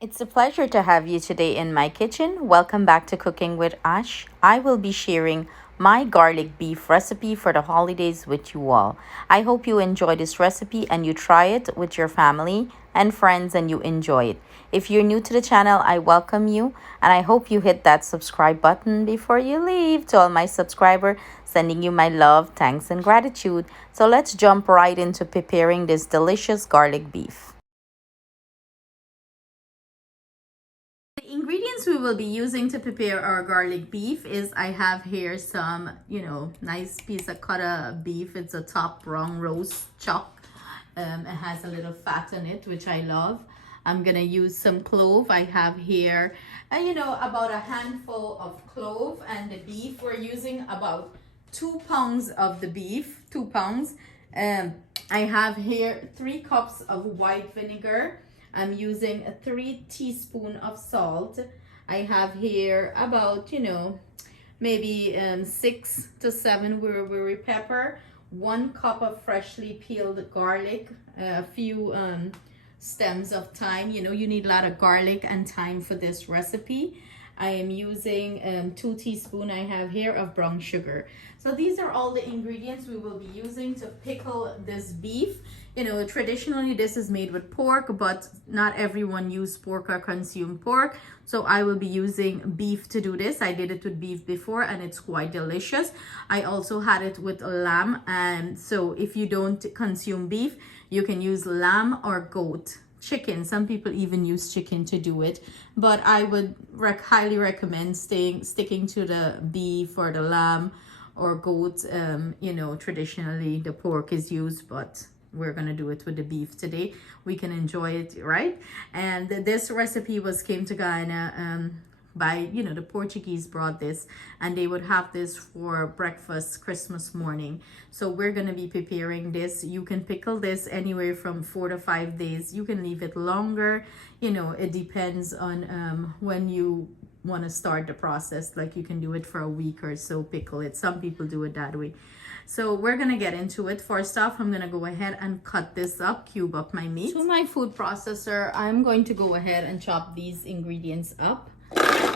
It's a pleasure to have you today in my kitchen. Welcome back to Cooking with Ash. I will be sharing my garlic beef recipe for the holidays with you all. I hope you enjoy this recipe and you try it with your family and friends and you enjoy it. If you're new to the channel, I welcome you and I hope you hit that subscribe button before you leave. To all my subscribers, sending you my love, thanks, and gratitude. So let's jump right into preparing this delicious garlic beef. The ingredients we will be using to prepare our garlic beef is I have here some, nice piece of cut beef. It's a top wrong roast chuck. It has a little fat on it, which I love. I'm gonna use some clove. I have here, about a handful of clove, and the beef we're using about 2 pounds of the beef, 2 pounds. Um, I have here 3 cups of white vinegar. I'm using a 3 teaspoons of salt. I have here about, maybe 6 to 7 wiri pepper, 1 cup of freshly peeled garlic, a few stems of thyme. You need a lot of garlic and thyme for this recipe. I am using 2 teaspoons I have here of brown sugar. So these are all the ingredients we will be using to pickle this beef. Traditionally this is made with pork, but not everyone use pork or consume pork. So I will be using beef to do this. I did it with beef before and it's quite delicious. I also had it with lamb. And so if you don't consume beef, you can use lamb or goat. Chicken, some people even use chicken to do it, but I would highly recommend sticking to the beef or the lamb or goat. Traditionally the pork is used, but we're gonna do it with the beef today. We can enjoy it, right? And this recipe came to Guyana by the Portuguese brought this, and they would have this for breakfast Christmas morning. So we're going to be preparing this. You can pickle this anywhere from 4 to 5 days. You can leave it longer. It depends on when you want to start the process. Like you can do it for a week or so, pickle it. Some people do it that way. So we're gonna get into it. First off, I'm gonna go ahead and cut this up, cube up my meat. To my food processor, I'm going to go ahead and chop these ingredients up.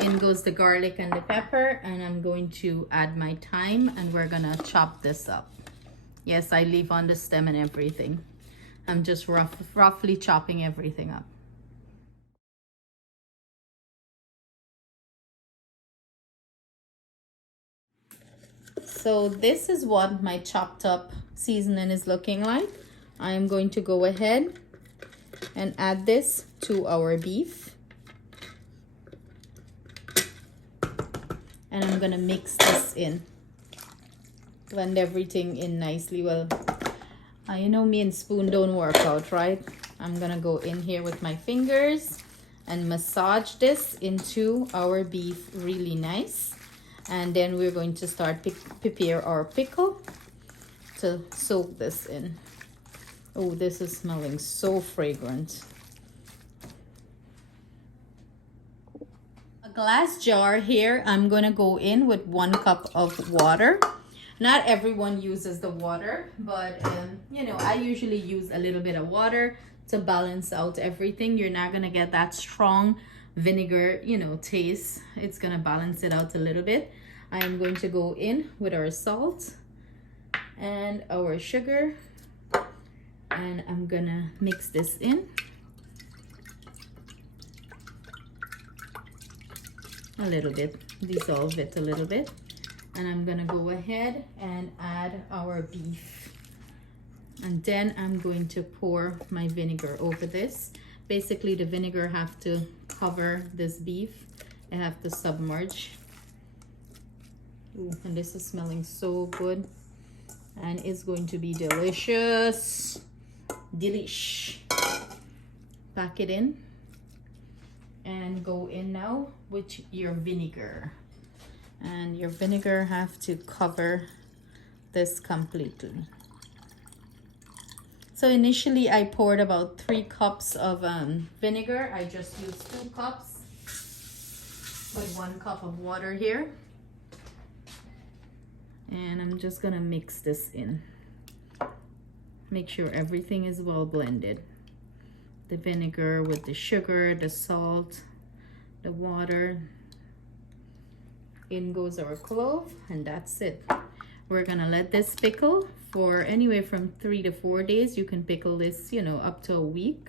In goes the garlic and the pepper, and I'm going to add my thyme, and we're gonna chop this up. Yes, I leave on the stem and everything. I'm just roughly chopping everything up. So this is what my chopped up seasoning is looking like. I am going to go ahead and add this to our beef. And I'm gonna mix this in. Blend everything in nicely. Well, me and spoon don't work out, right? I'm gonna go in here with my fingers and massage this into our beef really nice. And then we're going to start prepare our pickle to soak this in. Oh, this is smelling so fragrant. A glass jar here, I'm gonna go in with 1 cup of water. Not everyone uses the water, but I usually use a little bit of water to balance out everything. You're not gonna get that strong vinegar, taste. It's gonna balance it out a little bit. I am going to go in with our salt and our sugar, and I'm gonna mix this in a little bit, dissolve it a little bit, and I'm gonna go ahead and add our beef, and then I'm going to pour my vinegar over this. Basically the vinegar have to cover this beef, it have to submerge. Ooh, and this is smelling so good and it's going to be delicious. Delish. Pack it in and go in now with your vinegar, and your vinegar have to cover this completely. So initially I poured about 3 cups of vinegar. I just used 2 cups with 1 cup of water here. And I'm just gonna mix this in. Make sure everything is well blended. the vinegar with the sugar, the salt, the water. In goes our clove, and that's it. We're gonna let this pickle for anywhere from 3 to 4 days. You can pickle this, you know, up to a week.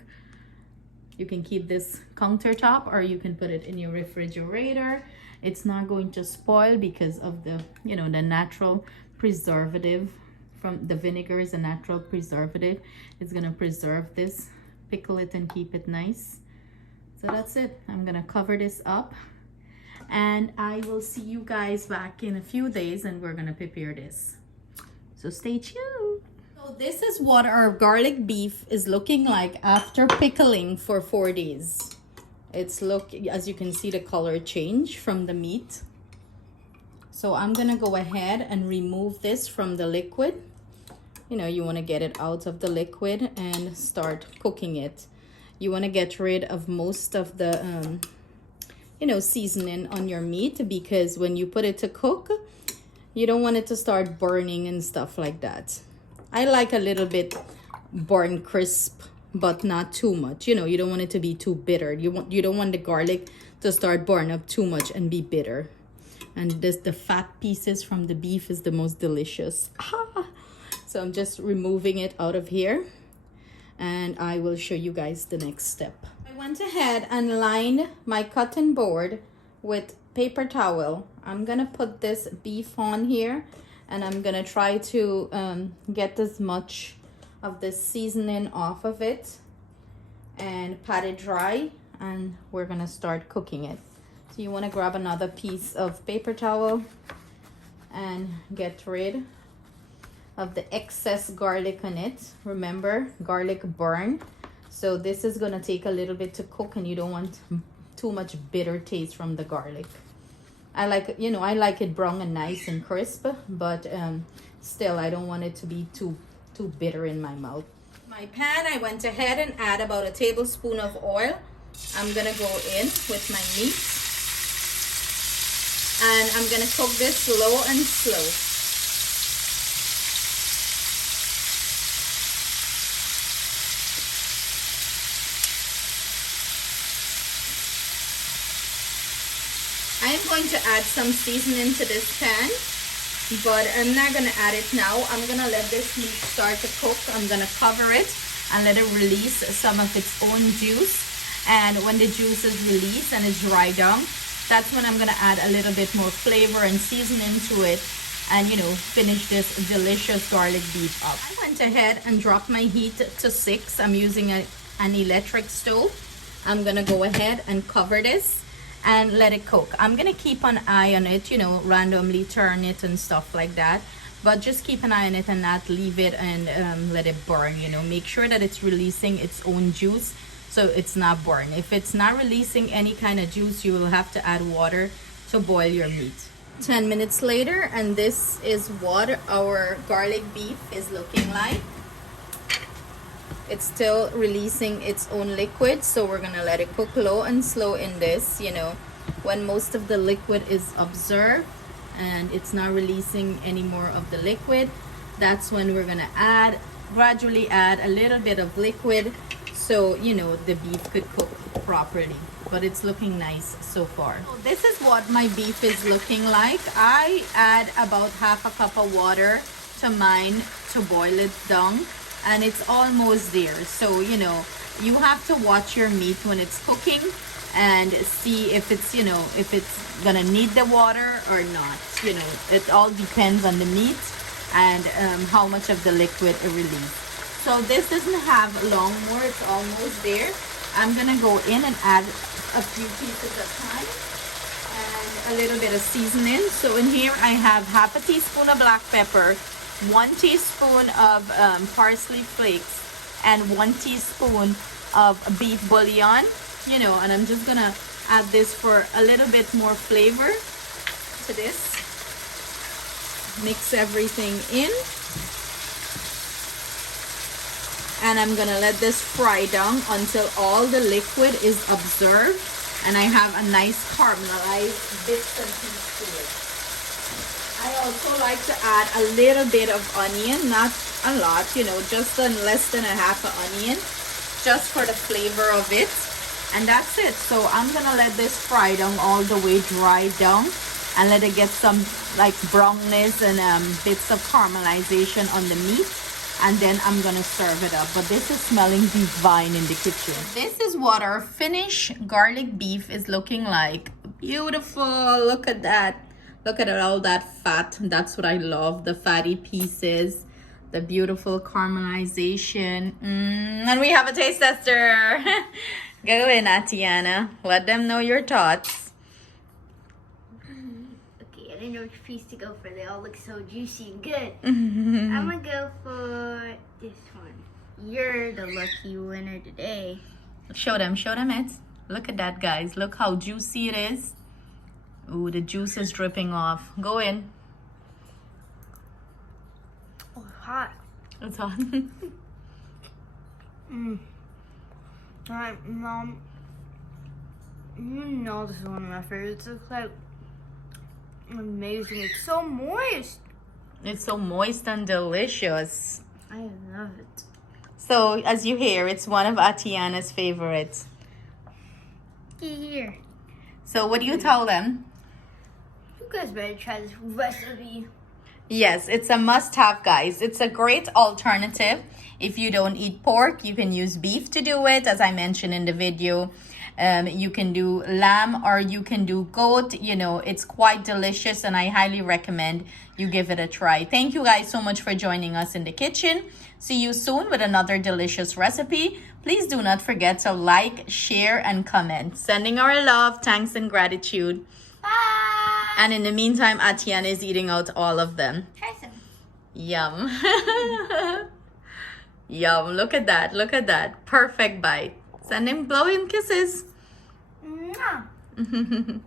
You can keep this countertop, or you can put it in your refrigerator. It's not going to spoil because of the, you know, the natural preservative from the vinegar is a natural preservative. It's gonna preserve this, pickle it and keep it nice. So that's it. I'm gonna cover this up, and I will see you guys back in a few days, and we're gonna prepare this. So stay tuned. So this is what our garlic beef is looking like after pickling for 4 days. It's as you can see, the color change from the meat. So I'm gonna go ahead and remove this from the liquid. You know, you wanna get it out of the liquid and start cooking it. You wanna get rid of most of the, you know, seasoning on your meat, because when you put it to cook, you don't want it to start burning and stuff like that. I like a little bit burn crisp, but not too much. You know, you don't want it to be too bitter. You don't want the garlic to start burn up too much and be bitter. And the fat pieces from the beef is the most delicious. So I'm just removing it out of here, and I will show you guys the next step. I went ahead and lined my cutting board with paper towel. I'm gonna put this beef on here, and I'm gonna try to get as much of the seasoning off of it and pat it dry, and we're gonna start cooking it. So you want to grab another piece of paper towel and get rid of the excess garlic on it. Remember, garlic burn, so this is gonna take a little bit to cook, and you don't want too much bitter taste from the garlic. I like, you know, I like it brown and nice and crisp, but still I don't want it to be too bitter in my mouth. My pan, I went ahead and add about a tablespoon of oil. I'm gonna go in with my meat, and I'm gonna cook this slow and slow. I'm going to add some seasoning to this pan, but I'm not gonna add it now. I'm gonna let this meat start to cook. I'm gonna cover it and let it release some of its own juice. And when the juice is released and it's dried down, that's when I'm gonna add a little bit more flavor and seasoning to it, and, you know, finish this delicious garlic beef up. I went ahead and dropped my heat to 6. I'm using an electric stove. I'm gonna go ahead and cover this and let it cook. I'm gonna keep an eye on it, you know, randomly turn it and stuff like that, but just keep an eye on it and not leave it and let it burn. You know, make sure that it's releasing its own juice, so it's not burned. If it's not releasing any kind of juice, you will have to add water to boil your meat. 10 minutes later, and this is what our garlic beef is looking like. It's still releasing its own liquid, so we're gonna let it cook low and slow in this. You know, when most of the liquid is absorbed and it's not releasing any more of the liquid, that's when we're gonna gradually add a little bit of liquid, so, you know, the beef could cook properly. But it's looking nice so far. So this is what my beef is looking like. I add about half a cup of water to mine to boil it down, and it's almost there. So, you know, you have to watch your meat when it's cooking and see if it's, you know, if it's gonna need the water or not. You know, it all depends on the meat and how much of the liquid it releases. So this doesn't have long more, it's almost there. I'm gonna go in and add a few pieces of thyme and a little bit of seasoning. So in here I have half a teaspoon of black pepper, 1 teaspoon of parsley flakes, and 1 teaspoon of beef bouillon, you know, and I'm just gonna add this for a little bit more flavor to this. Mix everything in, and I'm gonna let this fry down until all the liquid is absorbed and I have a nice caramelized bits and pieces to it. I also like to add a little bit of onion, not a lot, you know, just less than a half an onion, just for the flavor of it. And that's it. So I'm gonna let this fry down all the way, dry down, and let it get some like brownness and bits of caramelization on the meat. And then I'm gonna serve it up. But this is smelling divine in the kitchen. This is what our finished garlic beef is looking like. Beautiful. Look at that. Look at all that fat. That's what I love, the fatty pieces, the beautiful caramelization. And we have a taste tester. Go in, Atiana. Let them know your thoughts. Okay, I didn't know which piece to go for. They all look so juicy and good. I'm gonna go for this one. You're the lucky winner today. Show them it. Look at that, guys. Look how juicy it is. Ooh, the juice is dripping off. Go in. Oh, hot. It's hot. Alright, Mom. You know this is one of my favorites. It's like amazing. It's so moist. It's so moist and delicious. I love it. So, as you hear, it's one of Atiana's favorites. Here. So, what do you tell them? You guys better try this recipe. Yes, it's a must-have, guys. It's a great alternative. If you don't eat pork, you can use beef to do it, as I mentioned in the video. You can do lamb or you can do goat. You know, it's quite delicious and I highly recommend you give it a try. Thank you guys so much for joining us in the kitchen. See you soon with another delicious recipe. Please do not forget to like, share, and comment. Sending our love, thanks, and gratitude. Bye. And in the meantime, Atiana is eating out all of them. Try some. Yum. Yum. Look at that. Look at that. Perfect bite. Send him blowing kisses. Mwah.